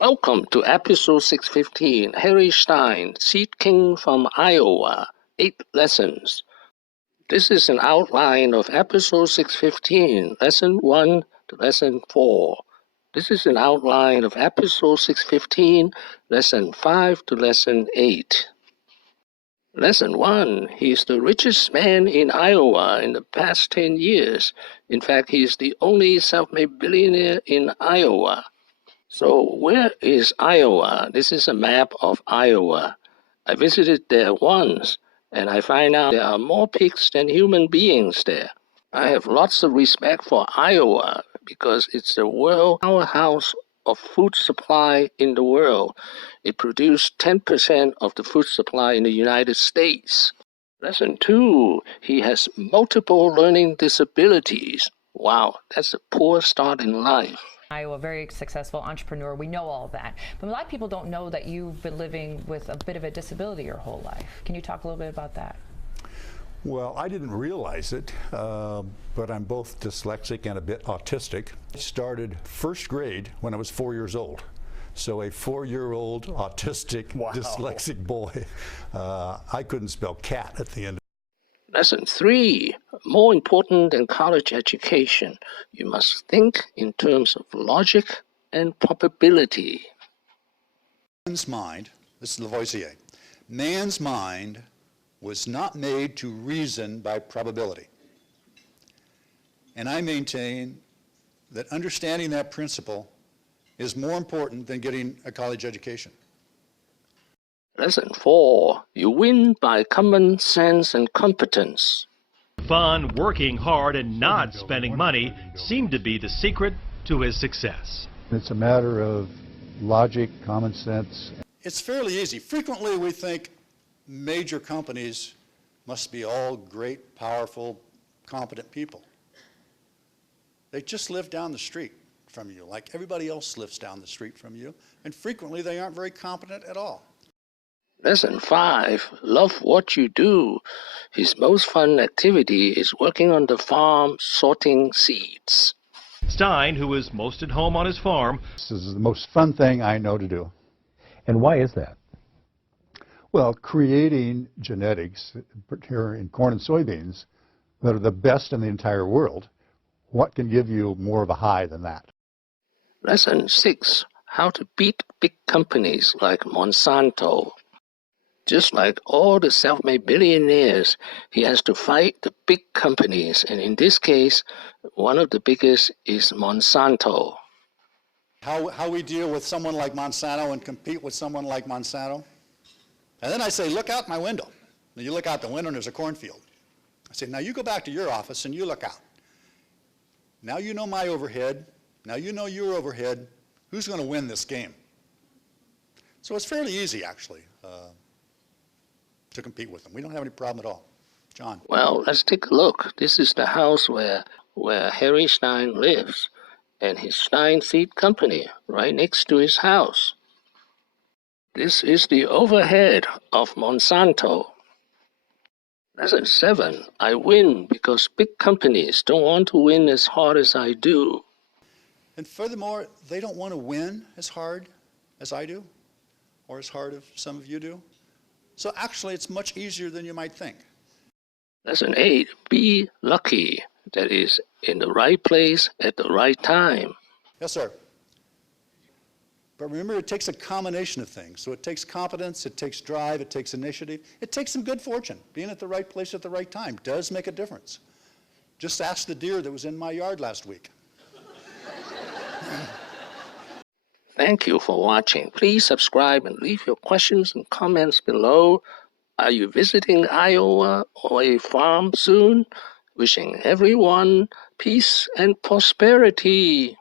Welcome to episode 615, HarryStine SeedKingOfIowa8Lessons. This is an outline of episode 615, lesson 1 to lesson 4. This is an outline of episode 615, lesson 5 to lesson 8. Lesson 1, he is the richest man in Iowa in the past 10 years. In fact, he is the only self-made billionaire in Iowa. So where is Iowa? This is a map of Iowa. I visited there once, and I find out there are more pigs than human beings there. I have lots of respect for Iowa because it's the world powerhouse of food supply in the world. It produced 10% of the food supply in the United States. Lesson 2, he has multiple learning disabilities. Wow, that's a poor start in life. Iowa, very successful entrepreneur. We know all of that. But a lot of people don't know that you've been living with a bit of a disability your whole life. Can you talk a little bit about that? Well, I didn't realize it, but I'm both dyslexic and a bit autistic. I started first grade when I was 4 years old. So a 4-year-old autistic, dyslexic boy. I couldn't spell cat at the end. Lesson 3, more important than college education. You must think in terms of logic and probability. Man's mind, this is Lavoisier, man's mind was not made to reason by probability. And I maintain that understanding that principle is more important than getting a college education. Lesson 4, you win by common sense and competence. Fun, working hard, and not spending money seem to be the secret to his success. It's a matter of logic, common sense. It's fairly easy. Frequently we think major companies must be all great, powerful, competent people. They just live down the street from you, like everybody else lives down the street from you, and frequently they aren't very competent at all. Lesson 5, love what you do. His most fun activity is working on the farm sorting seeds. Stine, who is most at home on his farm. This is the most fun thing I know to do. And why is that? Well, creating genetics here in corn and soybeans that are the best in the entire world, what can give you more of a high than that? Lesson 6, how to beat big companies like Monsanto. Just like all the self-made billionaires, he has to fight the big companies, and in this case, one of the biggest is Monsanto. How we deal with someone like Monsanto and compete with someone like Monsanto? And then I say, look out my window. And you look out the window and there's a cornfield. I say, now you go back to your office and you look out. Now you know my overhead. Now you know your overhead. Who's going to win this game? So it's fairly easy, actually, to compete with them. We don't have any problem at all. John? Well, let's take a look. This is the house where Harry Stine lives, and his Stine Seed Company right next to his house. This is the overhead of Monsanto. Lesson 7, I win because big companies don't want to win as hard as I do. And furthermore, they don't want to win as hard as I do, or as hard as some of you do. So actually, it's much easier than you might think. Lesson 8, be lucky. That is, in the right place at the right time. Yes, sir. But remember, it takes a combination of things. So it takes competence, it takes drive, it takes initiative, it takes some good fortune. Being at the right place at the right time does make a difference. Just ask the deer that was in my yard last week. Thank you for watching. Please subscribe and leave your questions and comments below. Are you visiting Iowa or a farm soon? Wishing everyone peace and prosperity.